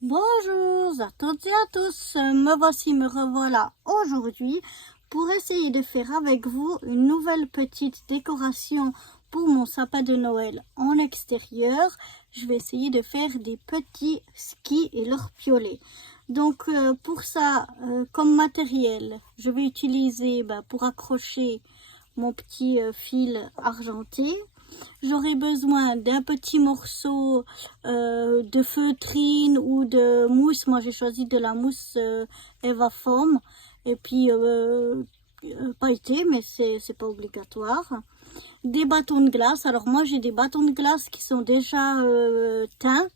Bonjour à toutes et à tous, me revoilà aujourd'hui pour essayer de faire avec vous une nouvelle petite décoration pour mon sapin de Noël en extérieur. Je vais essayer de faire des petits skis et leurs piolets. Donc pour ça, comme matériel, je vais utiliser pour accrocher mon petit fil argenté. J'aurai besoin d'un petit morceau de feutrine ou de mousse. Moi, j'ai choisi de la mousse Eva Foam. Et puis, pailleté, mais c'est pas obligatoire. Des bâtons de glace. Alors, moi, j'ai des bâtons de glace qui sont déjà teints.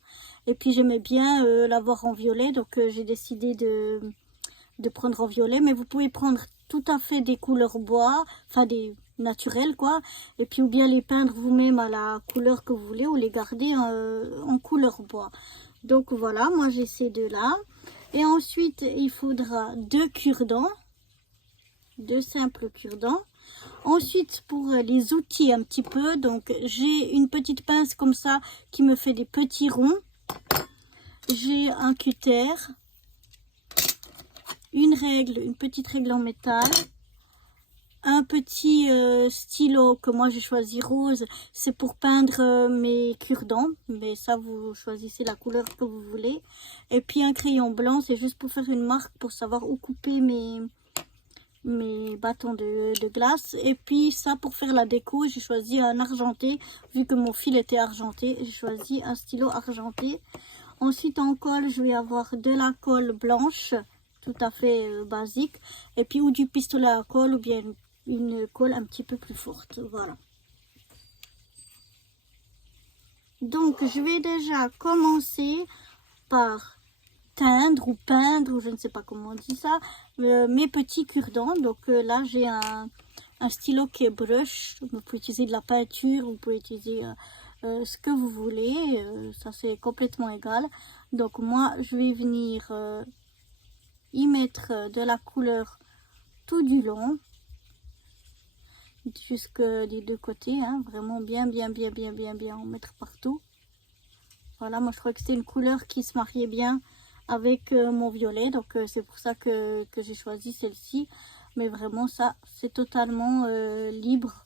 Et puis, j'aimais bien l'avoir en violet. Donc, j'ai décidé de prendre en violet. Mais vous pouvez prendre tout à fait des couleurs bois. Enfin, des naturel quoi, et puis ou bien les peindre vous-même à la couleur que vous voulez ou les garder en couleur bois. Donc voilà, moi j'ai ces deux là, et ensuite il faudra deux cure-dents, deux simples cure-dents. Ensuite pour les outils un petit peu, donc j'ai une petite pince comme ça qui me fait des petits ronds, j'ai un cutter, une petite règle en métal, un petit stylo que moi j'ai choisi rose, c'est pour peindre mes cure-dents, mais ça vous choisissez la couleur que vous voulez. Et puis un crayon blanc, c'est juste pour faire une marque pour savoir où couper mes bâtons de glace. Et puis ça pour faire la déco, j'ai choisi un argenté, vu que mon fil était argenté, j'ai choisi un stylo argenté. Ensuite en colle, je vais avoir de la colle blanche, tout à fait basique, et puis ou du pistolet à colle ou bien une colle un petit peu plus forte. Voilà. Donc je vais déjà commencer par teindre ou peindre, ou je ne sais pas comment on dit ça, mes petits cure-dents. Donc là j'ai un stylo qui est brush. Vous pouvez utiliser de la peinture, vous pouvez utiliser ce que vous voulez, ça c'est complètement égal. Donc moi je vais venir y mettre de la couleur tout du long, jusque les deux côtés, hein, vraiment bien en mettre partout. Voilà, moi je crois que c'était une couleur qui se mariait bien avec mon violet, donc c'est pour ça que j'ai choisi celle-ci. Mais vraiment ça c'est totalement libre.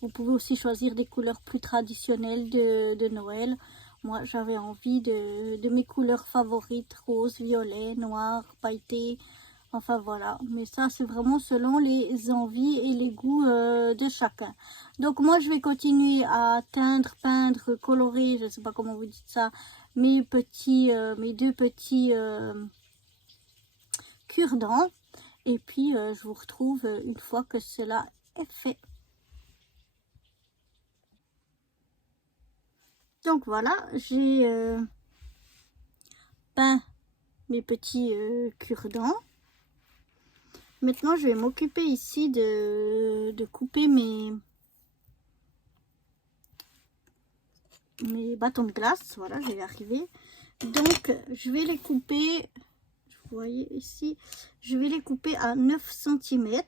Vous pouvez aussi choisir des couleurs plus traditionnelles de Noël. Moi j'avais envie de mes couleurs favorites, rose, violet, noir, pailleté. Enfin voilà, mais ça c'est vraiment selon les envies et les goûts de chacun. Donc moi je vais continuer à teindre, peindre, colorer, je ne sais pas comment vous dites ça, mes deux petits cure-dents. Et puis je vous retrouve une fois que cela est fait. Donc voilà, j'ai peint mes petits cure-dents. Maintenant, je vais m'occuper ici de couper mes bâtons de glace. Voilà, je vais y arriver. Donc, je vais les couper, vous voyez ici, je vais les couper à 9 cm.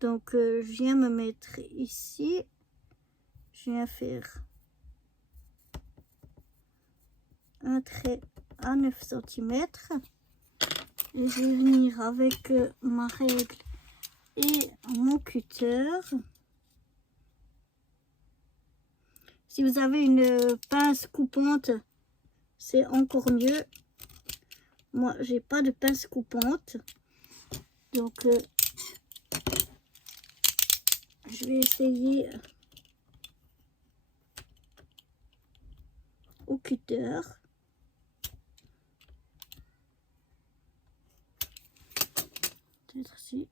Donc, je viens me mettre ici. Je viens faire un trait à 9 cm. Et je vais venir avec ma règle et mon cutter. Si vous avez une pince coupante, c'est encore mieux. Moi, j'ai pas de pince coupante. Donc, je vais essayer au cutter. Peut-être si.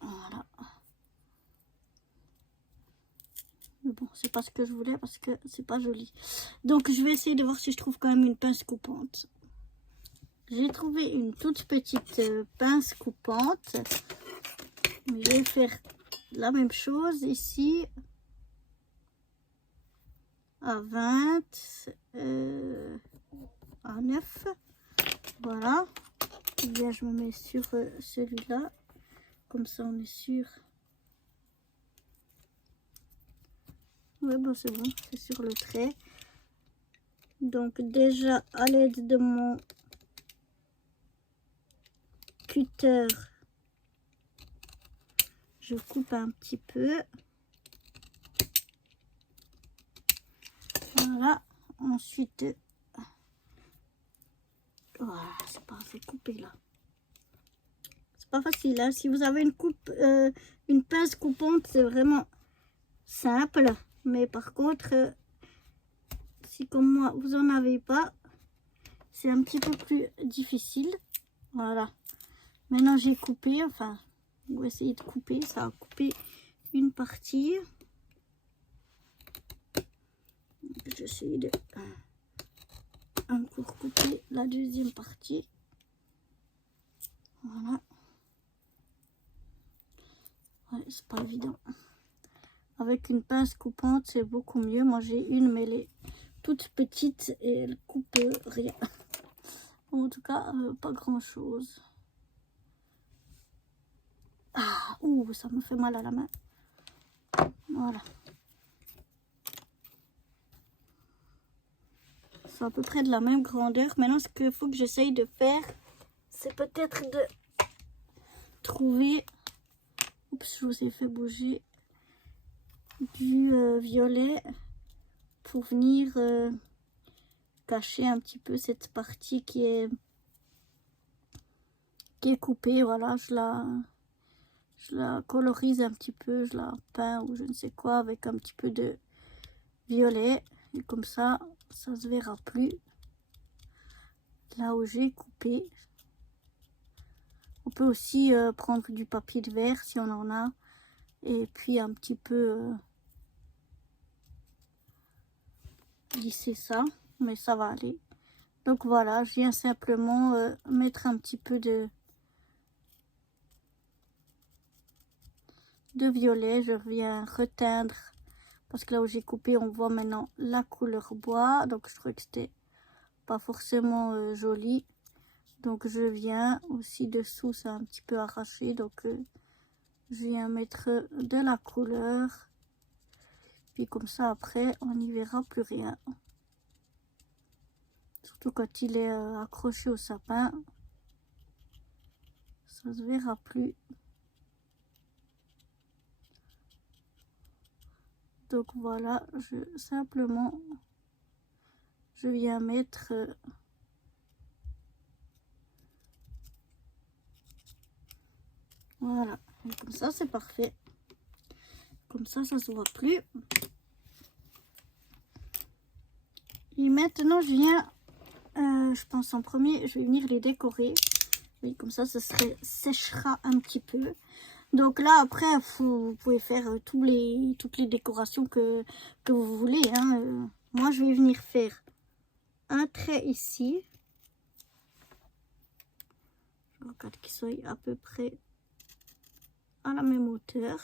Voilà. Mais bon, c'est pas ce que je voulais parce que c'est pas joli. Donc, je vais essayer de voir si je trouve quand même une pince coupante. J'ai trouvé une toute petite pince coupante. Mais je vais faire la même chose ici. À 20, à 9. Voilà. Et bien, je me mets sur celui-là. Comme ça, on est sûr Ouais, bon, c'est bon, c'est sur le trait. Donc déjà, à l'aide de mon cutter, je coupe un petit peu. Voilà. Ensuite, voilà, c'est pas assez coupé là. C'est pas facile, hein. Si vous avez une pince coupante, c'est vraiment simple. Mais par contre, si comme moi, vous en avez pas, c'est un petit peu plus difficile. Voilà. Maintenant, j'ai coupé, enfin, on va essayer de couper. Ça a coupé une partie. J'essaie de encore couper la deuxième partie. Voilà. Ouais, c'est pas évident. Avec une pince coupante, c'est beaucoup mieux. Moi, j'ai une, mais elle est toute petite et elle coupe rien. En tout cas, pas grand-chose. Ah, ouh, ça me fait mal à la main. Voilà. C'est à peu près de la même grandeur. Maintenant, ce qu'il faut que j'essaye de faire, c'est peut-être de trouver... Oups, je vous ai fait bouger du violet pour venir cacher un petit peu cette partie qui est coupée. Voilà, je la colorise un petit peu, je la peins ou je ne sais quoi avec un petit peu de violet. Et comme ça se verra plus là où j'ai coupé. On peut aussi prendre du papier de verre si on en a. Et puis un petit peu lisser ça. Mais ça va aller. Donc voilà, je viens simplement mettre un petit peu de violet. Je viens reteindre. Parce que là où j'ai coupé, on voit maintenant la couleur bois. Donc je trouvais que c'était pas forcément joli. Donc je viens aussi dessous, c'est un petit peu arraché. Donc je viens mettre de la couleur. Puis comme ça après, on n'y verra plus rien. Surtout quand il est accroché au sapin. Ça se verra plus. Donc voilà, simplement, je viens mettre voilà. Et comme ça, c'est parfait. Comme ça se voit plus. Et maintenant, je viens, je pense en premier, je vais venir les décorer. Oui, comme ça séchera un petit peu. Donc là, après, vous pouvez faire toutes les décorations que vous voulez. Hein. Moi, je vais venir faire un trait ici. Je regarde qu'il soit à peu près à la même hauteur.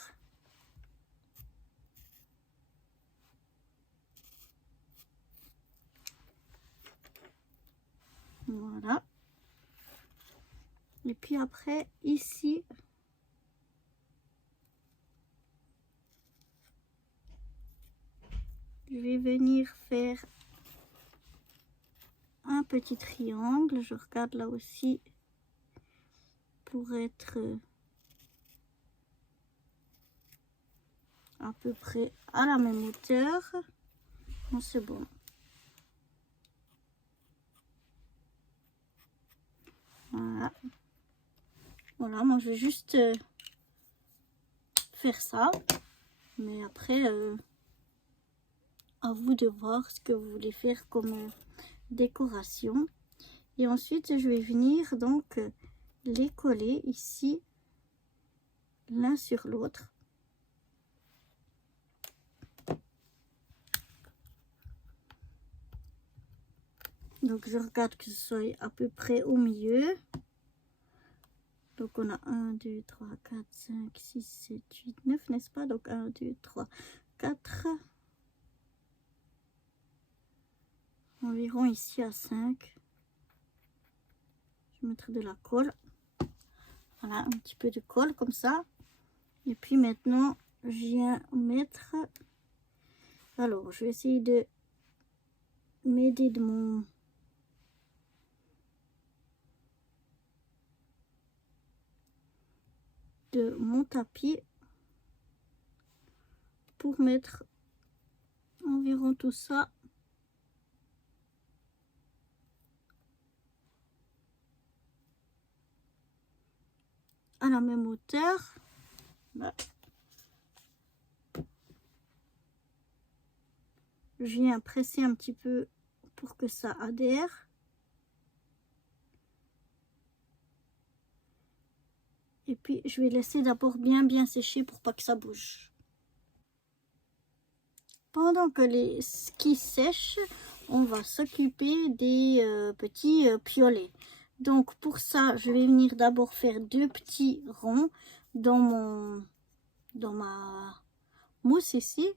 Voilà. Et puis après, ici, je vais venir faire un petit triangle. Je regarde là aussi pour être à peu près à la même hauteur. Bon, c'est bon. Voilà. Voilà, moi je vais juste faire ça. Mais après, à vous de voir ce que vous voulez faire comme décoration. Et ensuite, je vais venir donc les coller ici, l'un sur l'autre. Donc, je regarde que ce soit à peu près au milieu. Donc, on a 1, 2, 3, 4, 5, 6, 7, 8, 9, n'est-ce pas? Donc, 1, 2, 3, 4. Environ ici à 5. Je vais mettre de la colle. Voilà, un petit peu de colle comme ça. Et puis maintenant, je viens mettre Alors, je vais essayer de m'aider de mon tapis pour mettre environ tout ça à la même hauteur. Là. Je viens presser un petit peu pour que ça adhère. Et puis je vais laisser d'abord bien sécher pour pas que ça bouge. Pendant que les skis sèchent, on va s'occuper des petits piolets. Donc pour ça, je vais venir d'abord faire 2 petits ronds dans ma mousse ici.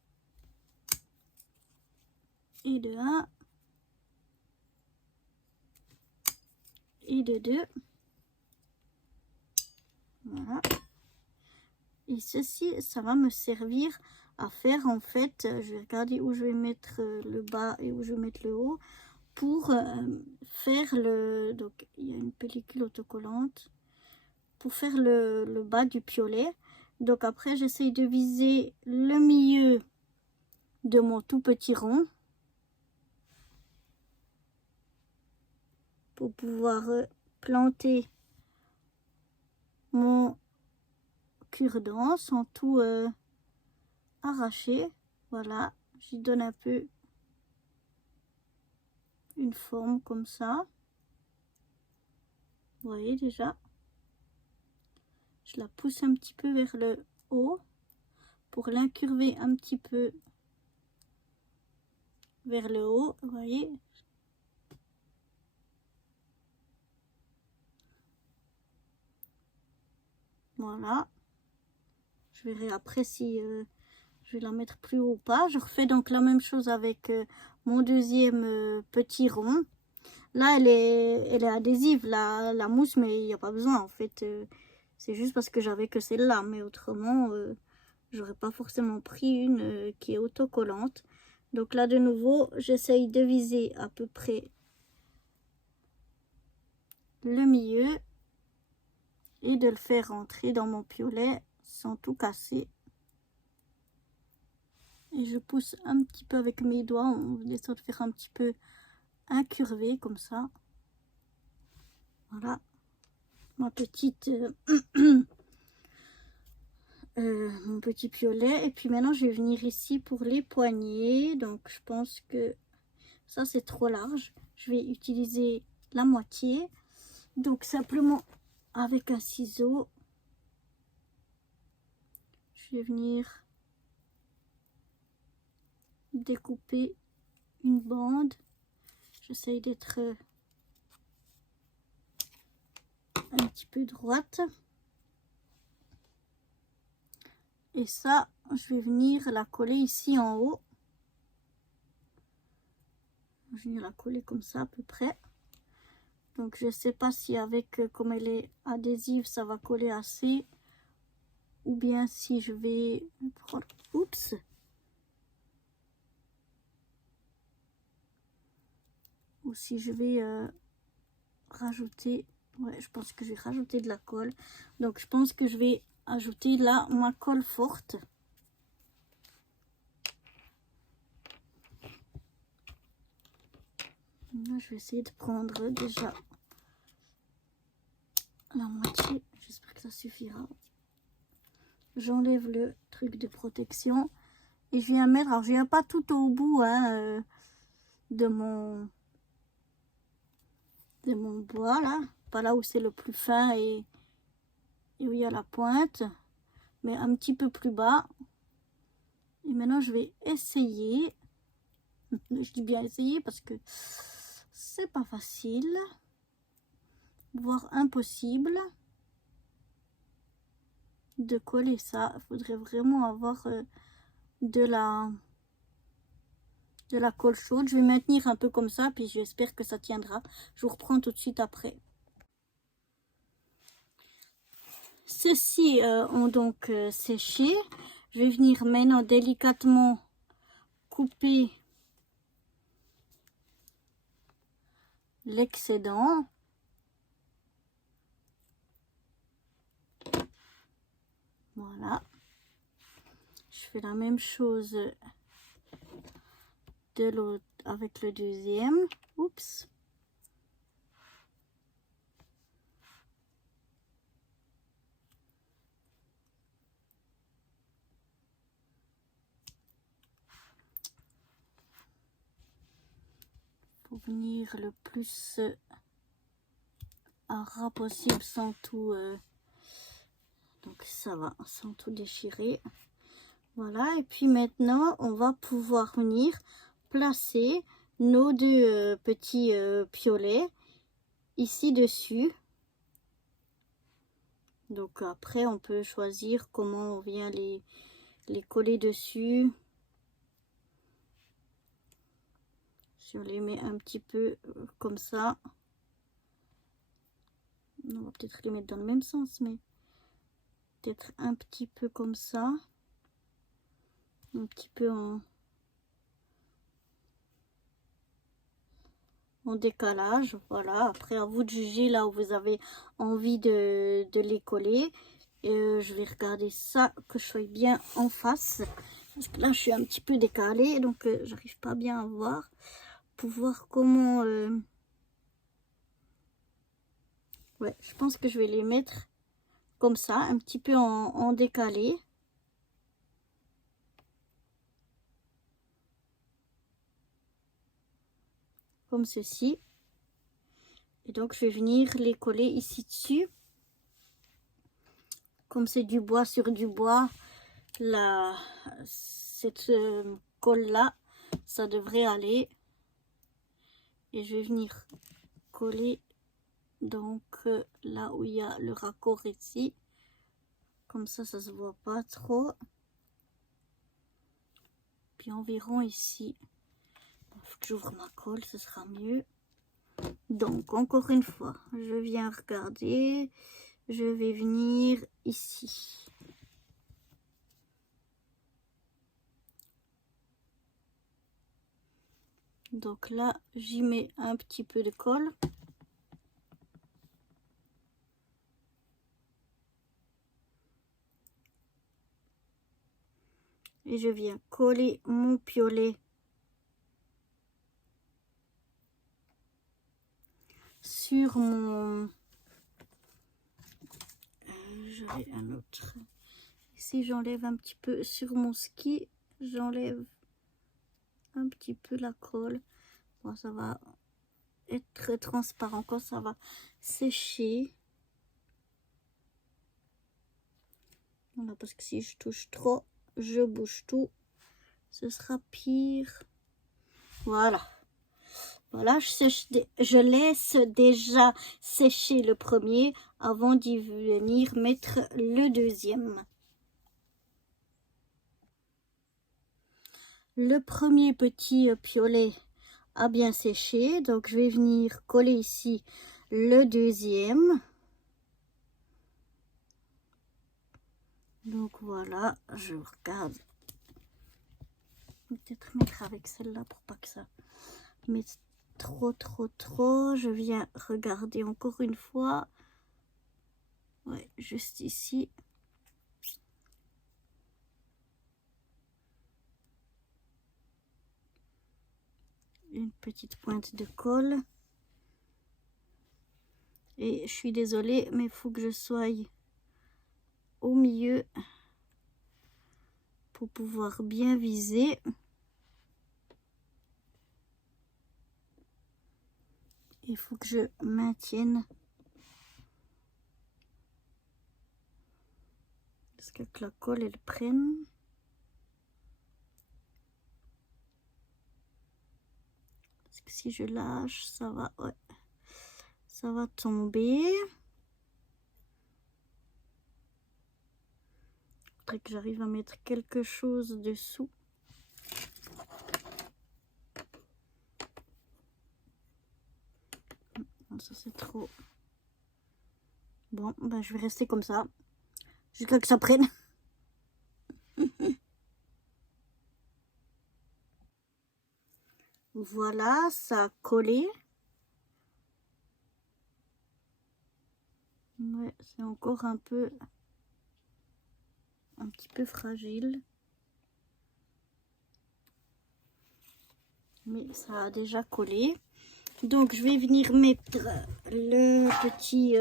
Et de 1 et de 2. Voilà. Et ceci, ça va me servir à faire en fait, je vais regarder où je vais mettre le bas et où je vais mettre le haut pour faire le, donc il y a une pellicule autocollante pour faire le bas du piolet. Donc après j'essaye de viser le milieu de mon tout petit rond pour pouvoir planter mon cure-dent sans tout arracher. Voilà, j'y donne un peu une forme comme ça. Vous voyez déjà, je la pousse un petit peu vers le haut pour l'incurver un petit peu vers le haut. Vous voyez, voilà. Je verrai après si je vais la mettre plus haut ou pas. Je refais donc la même chose avec mon deuxième petit rond. Là, elle est adhésive, la mousse, mais il n'y a pas besoin en fait. C'est juste parce que j'avais que celle-là, mais autrement, j'aurais pas forcément pris une qui est autocollante. Donc là, de nouveau, j'essaye de viser à peu près le milieu et de le faire rentrer dans mon piolet sans tout casser. Et je pousse un petit peu avec mes doigts, on essaie de faire un petit peu incurvé comme ça. Voilà, ma petite mon petit piolet. Et puis maintenant je vais venir ici pour les poignets. Donc je pense que ça c'est trop large, je vais utiliser la moitié. Donc simplement avec un ciseau je vais venir découper une bande. J'essaye d'être un petit peu droite. Et ça, je vais venir la coller ici en haut. Je vais venir la coller comme ça à peu près. Donc je sais pas si avec, comme elle est adhésive, ça va coller assez. Ou bien si je vais prendre... Oups! Ou si je vais rajouter... Ouais, je pense que je vais rajouter de la colle. Donc je pense que je vais ajouter là ma colle forte. Là, je vais essayer de prendre déjà la moitié. J'espère que ça suffira. J'enlève le truc de protection et je viens mettre, alors je viens pas tout au bout hein, de mon bois là, pas là où c'est le plus fin et où il y a la pointe, mais un petit peu plus bas. Et maintenant je vais essayer, je dis bien essayer parce que c'est pas facile, voire impossible de coller ça. Il faudrait vraiment avoir de la colle chaude. Je vais maintenir un peu comme ça, puis j'espère que ça tiendra. Je vous reprends tout de suite après. Ceux-ci ont donc séché. Je vais venir maintenant délicatement couper l'excédent. Voilà. Je fais la même chose de l'autre avec le deuxième. Oups. Faut venir le plus à ras possible sans tout donc ça va, sans tout déchirer. Voilà, et puis maintenant on va pouvoir venir placer nos deux petits piolets ici dessus. Donc après on peut choisir comment on vient les coller dessus. Je les mets un petit peu comme ça. On va peut-être les mettre dans le même sens, mais peut-être un petit peu comme ça. Un petit peu en décalage. Voilà, après à vous de juger là où vous avez envie de les coller. Je vais regarder ça, que je sois bien en face. Parce que là, je suis un petit peu décalée, donc j'arrive pas bien à voir. Pour voir comment... Ouais, je pense que je vais les mettre comme ça, un petit peu en décalé. Comme ceci. Et donc, je vais venir les coller ici dessus. Comme c'est du bois sur du bois, cette colle-là, ça devrait aller. Et je vais venir coller donc là où il y a le raccord ici. Comme ça se voit pas trop. Puis environ ici. Il faut que j'ouvre ma colle, ce sera mieux. Donc, encore une fois, je viens regarder. Je vais venir ici. Donc là, j'y mets un petit peu de colle. Et je viens coller mon piolet sur mon... J'avais un autre. Ici, j'enlève un petit peu sur mon ski. J'enlève un petit peu la colle. Bon, ça va être transparent quand ça va sécher. Voilà, parce que si je touche trop, je bouge tout. Ce sera pire. Voilà. Voilà, je laisse déjà sécher le premier avant d'y venir mettre le deuxième. Le premier petit piolet a bien séché, donc je vais venir coller ici le deuxième. Donc voilà, je regarde. Peut-être mettre avec celle-là pour pas que ça mette trop. Je viens regarder encore une fois. Ouais, juste ici. Une petite pointe de colle. Et je suis désolée, mais il faut que je sois au milieu pour pouvoir bien viser. Il faut que je maintienne. Parce que la colle, elle prenne. Parce que si je lâche, ça va, ouais, ça va tomber. Il faudrait que j'arrive à mettre quelque chose dessous. Non, ça c'est trop. Bon, ben je vais rester comme ça jusqu'à que ça prenne. Voilà, ça a collé. Ouais, c'est encore un petit peu fragile. Mais ça a déjà collé. Donc je vais venir mettre le petit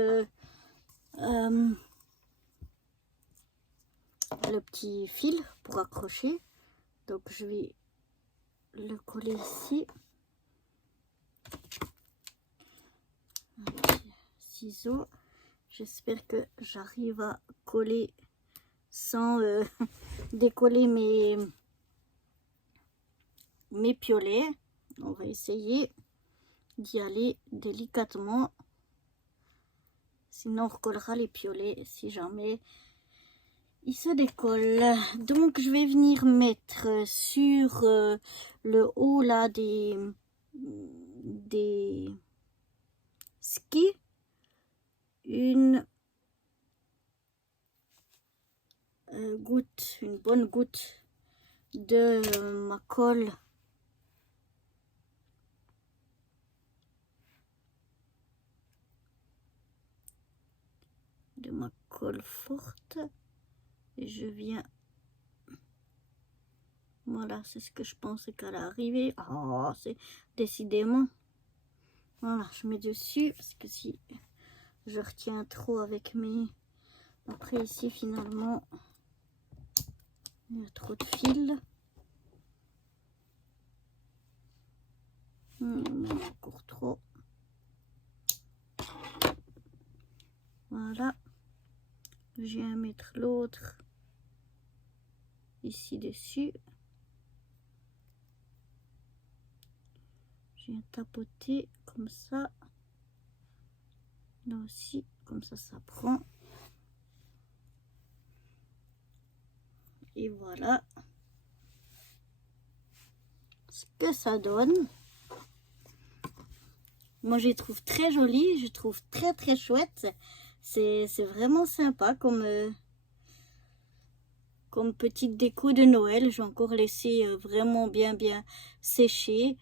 fil pour accrocher. Donc je vais le coller ici. Un petit ciseau. J'espère que j'arrive à coller sans décoller mes piolets. On va essayer d'y aller délicatement. Sinon on recollera les piolets si jamais il se décolle. Donc je vais venir mettre sur le haut là des skis une bonne goutte de ma colle forte, et je viens, voilà, c'est ce que je pensais qu'elle allait arriver. Oh, c'est décidément, voilà, je mets dessus parce que si je retiens trop avec mes, après ici finalement il y a trop de fils. Encore trop. Voilà, je viens mettre l'autre ici dessus. Je viens tapoter comme ça. Là aussi, comme ça prend. Et voilà ce que ça donne. Moi je les trouve très jolies, je trouve très chouette. C'est vraiment sympa comme petite déco de Noël. Je vais encore laisser vraiment bien sécher.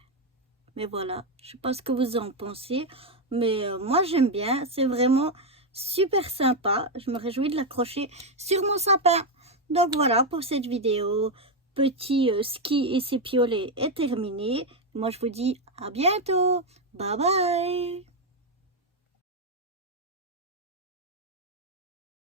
Mais voilà, je sais pas ce que vous en pensez. Mais moi j'aime bien, c'est vraiment super sympa. Je me réjouis de l'accrocher sur mon sapin. Donc voilà pour cette vidéo. Petit ski et ses piolets est terminé. Moi je vous dis à bientôt. Bye bye.